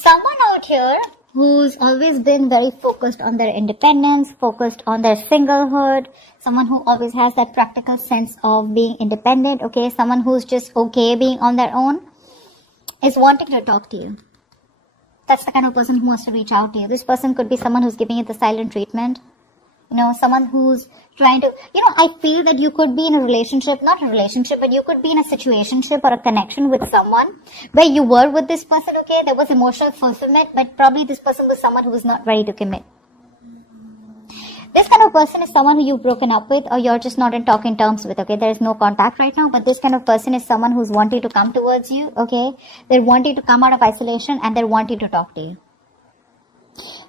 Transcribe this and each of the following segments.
Someone out here who's always been very focused on their independence, focused on their singlehood, someone who always has that practical sense of being independent, okay, someone who's just okay being on their own, is wanting to talk to you. That's the kind of person who wants to reach out to you. This person could be someone who's giving you the silent treatment. Someone who's trying to, I feel that you could be in a relationship, not a relationship, but you could be in a situationship or a connection with someone where you were with this person, okay? There was emotional fulfillment, but probably this person was someone who was not ready to commit. This kind of person is someone who you've broken up with or you're just not in talking terms with, okay? There is no contact right now, but this kind of person is someone who's wanting to come towards you, okay? They're wanting to come out of isolation and they're wanting to talk to you.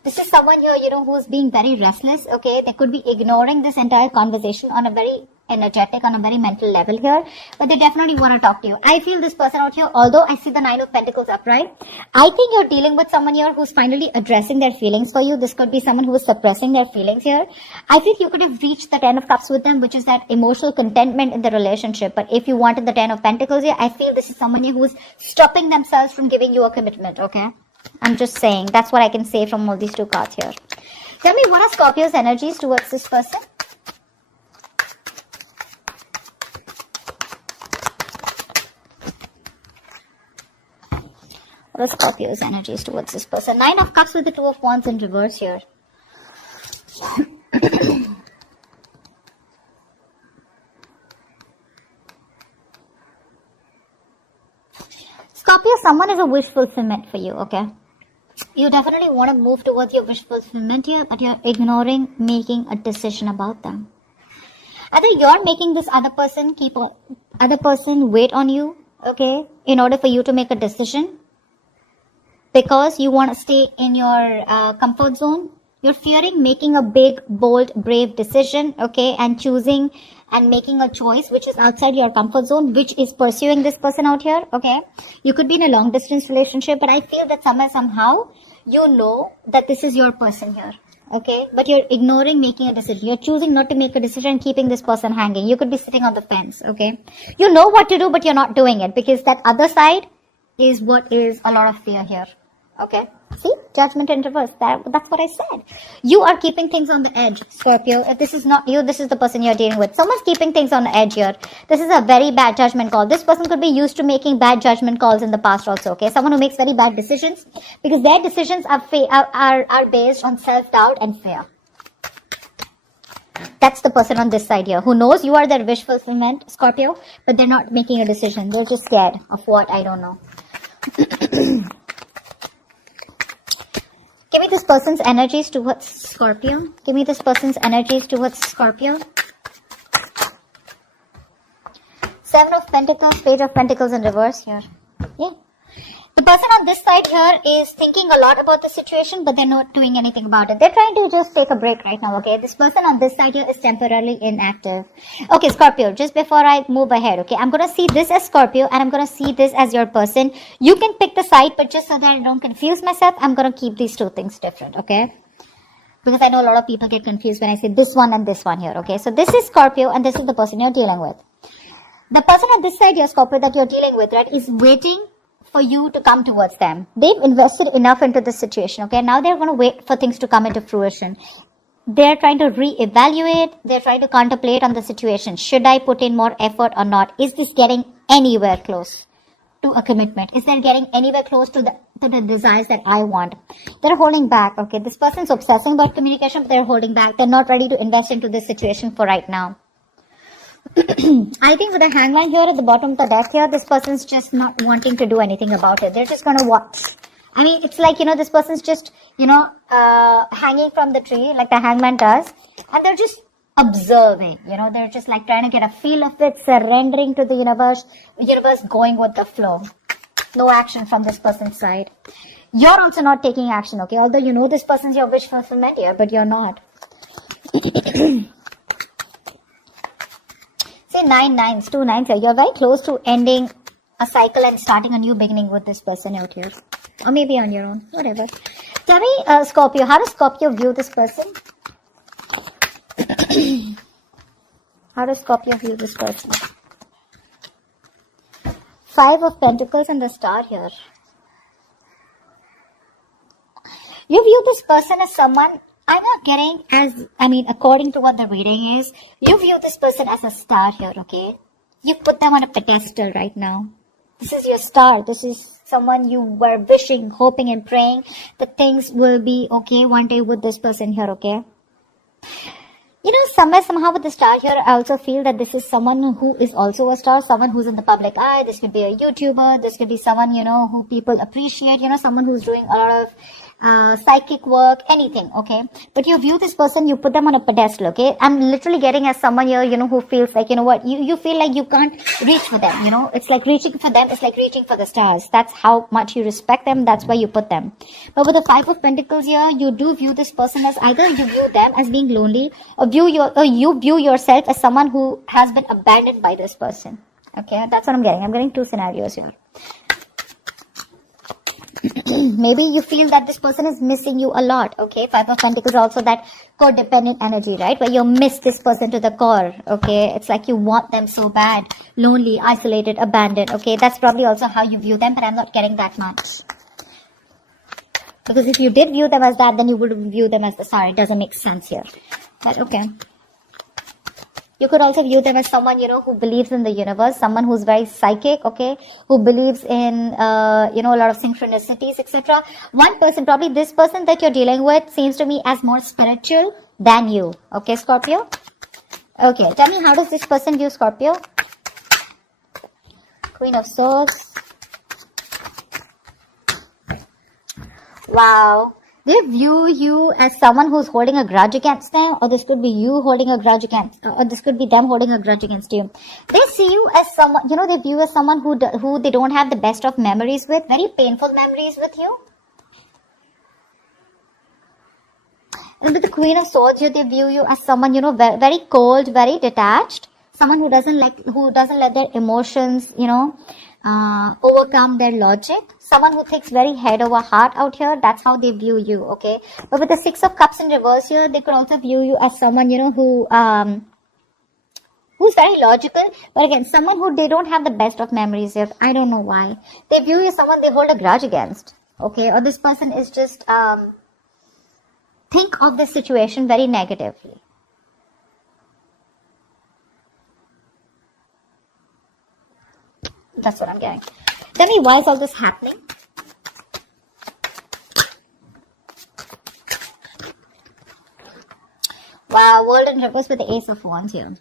This is someone here, who's being very restless, okay? They could be ignoring this entire conversation on a very energetic, on a very mental level here, but they definitely want to talk to you. I feel this person out here, although I see the 9 of Pentacles upright, I think you're dealing with someone here who's finally addressing their feelings for you. This could be someone who is suppressing their feelings here. I feel you could have reached the 10 of Cups with them, which is that emotional contentment in the relationship. But if you wanted the 10 of Pentacles here, I feel this is someone here who's stopping themselves from giving you a commitment, okay? I'm just saying, that's what I can say from all these 2 cards here. Tell me, what are Scorpio's energies towards this person? What are Scorpio's energies towards this person? 9 of Cups with the 2 of Wands in reverse here. Scorpio, someone is a wish fulfillment for you, okay? You definitely want to move towards your wish fulfillment here, but you're ignoring making a decision about them. Either you're making this other person wait on you, okay, in order for you to make a decision, because you want to stay in your comfort zone. You're fearing making a big, bold, brave decision, okay, and choosing and making a choice which is outside your comfort zone, which is pursuing this person out here, okay? You could be in a long distance relationship, but I feel that somehow, you know that this is your person here, okay? But you're ignoring making a decision. You're choosing not to make a decision and keeping this person hanging. You could be sitting on the fence, okay? You know what to do, but you're not doing it because that other side is what is a lot of fear here, okay? See, judgment in reverse. That's what I said. You are keeping things on the edge, Scorpio. If this is not you, this is the person you're dealing with. Someone's keeping things on the edge here. This is a very bad judgment call. This person could be used to making bad judgment calls in the past also, okay? Someone who makes very bad decisions because their decisions are based on self-doubt and fear. That's the person on this side here who knows you are their wish fulfillment, Scorpio, but they're not making a decision. They're just scared of what, I don't know. Give me this person's energies towards Scorpio. Give me this person's energies towards Scorpio. 7 of Pentacles, Page of Pentacles in reverse here. Yeah. The person on this side here is thinking a lot about the situation, but they're not doing anything about it. They're trying to just take a break right now, okay? This person on this side here is temporarily inactive. Okay, Scorpio, just before I move ahead, okay, I'm going to see this as Scorpio and I'm going to see this as your person. You can pick the side, but just so that I don't confuse myself, I'm going to keep these 2 things different, okay? Because I know a lot of people get confused when I say this one and this one here, okay? So this is Scorpio and this is the person you're dealing with. The person on this side here, Scorpio, that you're dealing with, right, is waiting for you to come towards them. They've invested enough into this situation, okay? Now they're going to wait for things to come into fruition. They're trying to reevaluate. They're trying to contemplate on the situation. Should I put in more effort or not? Is this getting anywhere close to a commitment? Is there getting anywhere close to the desires that I want? They're holding back, okay? This person's obsessing about communication, but they're holding back. They're not ready to invest into this situation for right now. I think with the hangman here at the bottom of the deck here, this person's just not wanting to do anything about it. They're just going to watch. I mean, it's like, this person's just, hanging from the tree like the hangman does. And they're just observing, they're just like trying to get a feel of it, surrendering to the universe going with the flow. No action from this person's side. You're also not taking action, okay? Although this person's your wish fulfillment here, but you're not. Say 9 nines, 2 nines here. You're very close to ending a cycle and starting a new beginning with this person out here. Or maybe on your own, whatever. Tell me, Scorpio, how does Scorpio view this person? How does Scorpio view this person? 5 of Pentacles and the star here. You view this person as someone, I'm not getting according to what the reading is, you view this person as a star here, okay? You put them on a pedestal right now. This is your star. This is someone you were wishing, hoping and praying that things will be okay one day with this person here, okay? You know, somehow with the star here, I also feel that this is someone who is also a star, someone who's in the public eye. This could be a YouTuber. This could be someone, who people appreciate, someone who's doing a lot of psychic work, anything, okay? But you view this person, you put them on a pedestal, okay? I'm literally getting as someone here, who feels like, you feel like you can't reach for them, it's like reaching for them, it's like reaching for the stars. That's how much you respect them, that's why you put them. But with the Five of Pentacles here, you do view this person as either you view them as being lonely, or you view yourself as someone who has been abandoned by this person, okay? That's what I'm getting. I'm getting two scenarios here. Maybe you feel that this person is missing you a lot, okay? Five of Pentacles also that codependent energy, right? Where you miss this person to the core, okay? It's like you want them so bad, lonely, isolated, abandoned, okay? That's probably also how you view them, but I'm not getting that much. Because if you did view them as that, then you would view them as the star. It doesn't make sense here. But okay. You could also view them as someone, who believes in the universe, someone who's very psychic, okay, who believes in, a lot of synchronicities, etc. One person, probably this person that you're dealing with, seems to me as more spiritual than you, okay, Scorpio? Okay, tell me, how does this person view Scorpio? Queen of Swords. Wow. They view you as someone who's holding a grudge against them, or this could be you holding a grudge against, or this could be them holding a grudge against you. They see you as someone, they view you as someone who they don't have the best of memories with, very painful memories with you. And with the Queen of Swords here, they view you as someone, very cold, very detached, someone who doesn't let their emotions, overcome their logic. Someone who thinks very head over heart out here. That's how they view you, okay? But with the Six of Cups in reverse here, they could also view you as someone, who's very logical. But again, someone who they don't have the best of memories here. I don't know why. They view you as someone they hold a grudge against, okay? Or this person is just, think of the situation very negatively. That's what I'm getting. Tell me, why is all this happening? Wow, World in reverse with the Ace of Wands here.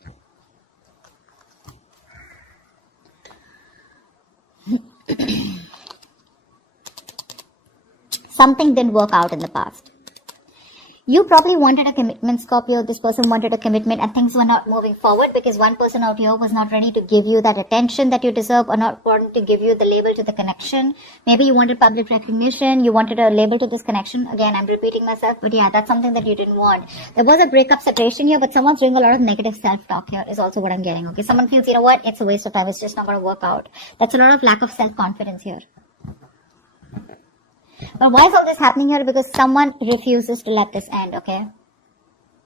Something didn't work out in the past. You probably wanted a commitment, Scorpio. This person wanted a commitment and things were not moving forward because one person out here was not ready to give you that attention that you deserve, or not wanting to give you the label to the connection. Maybe you wanted public recognition. You wanted a label to this connection. Again, I'm repeating myself, but yeah, that's something that you didn't want. There was a breakup, separation here, but someone's doing a lot of negative self-talk here is also what I'm getting. Okay, someone feels, it's a waste of time. It's just not going to work out. That's a lot of lack of self-confidence here. But why is all this happening here? Because someone refuses to let this end, okay?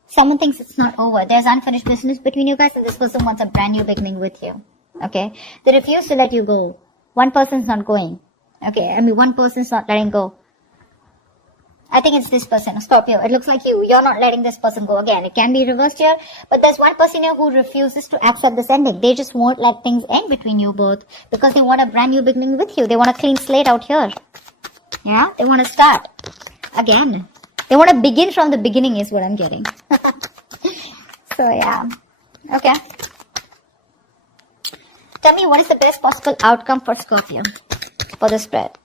Someone thinks it's not over. There's unfinished business between you guys, and this person wants a brand new beginning with you, okay? They refuse to let you go. One person's not going, okay? One person's not letting go. I think it's this person, Scorpio. It looks like you're not letting this person go. Again, it can be reversed here, but there's one person here who refuses to accept this ending. They just won't let things end between you both because they want a brand new beginning with you. They want a clean slate out here. Yeah, they want to start again. They want to begin from the beginning is what I'm getting. So yeah, okay. Tell me, what is the best possible outcome for Scorpio for the spread?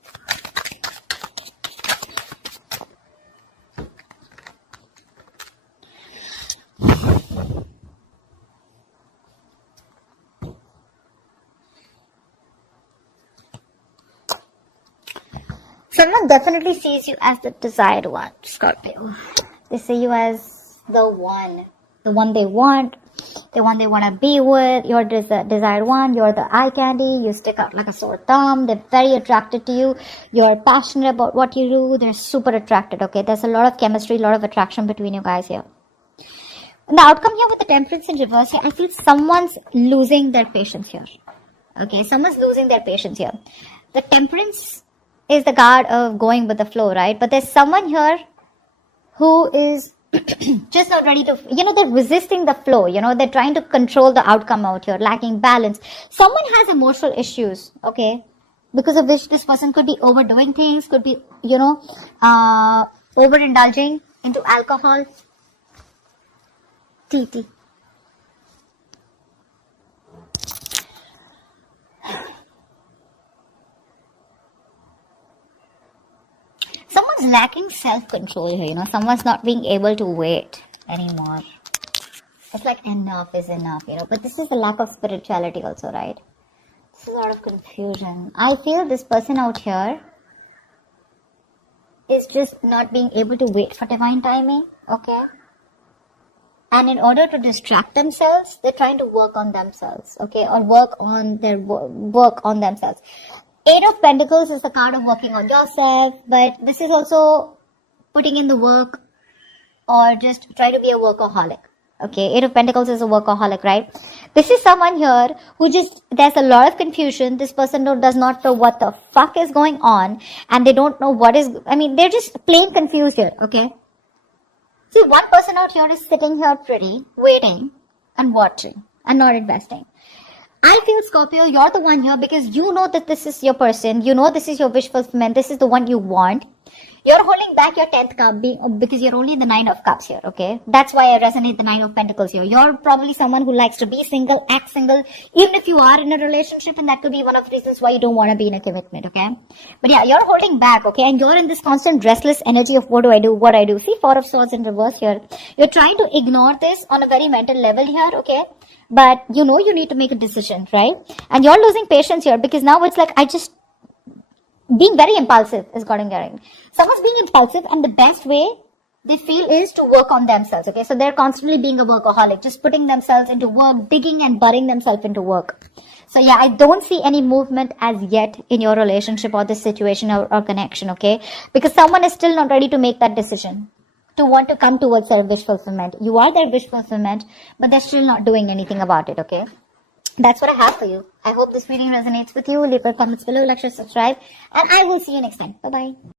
Someone definitely sees you as the desired one, Scorpio. They see you as the one they want, the one they want to be with. You're the desired one. You're the eye candy. You stick out like a sore thumb. They're very attracted to you. You're passionate about what you do. They're super attracted, okay? There's a lot of chemistry, a lot of attraction between you guys here. And the outcome here with the Temperance in reverse here, I feel someone's losing their patience here. Okay, someone's losing their patience here. The Temperance is the card of going with the flow, right? But there's someone here who is just not ready to, they're resisting the flow, they're trying to control the outcome out here, lacking balance. Someone has emotional issues, okay, because of which this person could be overdoing things, could be, overindulging into alcohol. Tea. Someone's lacking self-control here, someone's not being able to wait anymore. It's like enough is enough, but this is the lack of spirituality also, right? This is a lot of confusion. I feel this person out here is just not being able to wait for divine timing, okay? And in order to distract themselves, they're trying to work on themselves, okay? Or work on their work on themselves. Eight of Pentacles is the card of working on yourself, but this is also putting in the work or just try to be a workaholic. Okay, Eight of Pentacles is a workaholic, right? This is someone here who there's a lot of confusion. This person does not know what the fuck is going on, and they don't know they're just plain confused here, okay? See, one person out here is sitting here pretty, waiting and watching and not investing. I feel, Scorpio, you're the one here because you know that this is your person. You know this is your wish fulfillment. This is the one you want. You're holding back your 10th cup because you're only the 9 of cups here, okay? That's why I resonate the 9 of Pentacles here. You're probably someone who likes to be single, act single, even if you are in a relationship, and that could be one of the reasons why you don't want to be in a commitment, okay? But yeah, you're holding back, okay? And you're in this constant restless energy of what do I do? See, Four of Swords in reverse here. You're trying to ignore this on a very mental level here, okay? But you need to make a decision, right? And you're losing patience here because now it's like being very impulsive is getting. Someone's being impulsive, and the best way they feel is to work on themselves, okay? So they're constantly being a workaholic, just putting themselves into work, digging and burying themselves into work. So yeah, I don't see any movement as yet in your relationship or this situation or connection, okay? Because someone is still not ready to make that decision, to want to come towards their wish fulfillment. You are their wish fulfillment, but they're still not doing anything about it, okay? That's what I have for you. I hope this reading resonates with you. Leave your comments below, like, share, subscribe, and I will see you next time. Bye-bye.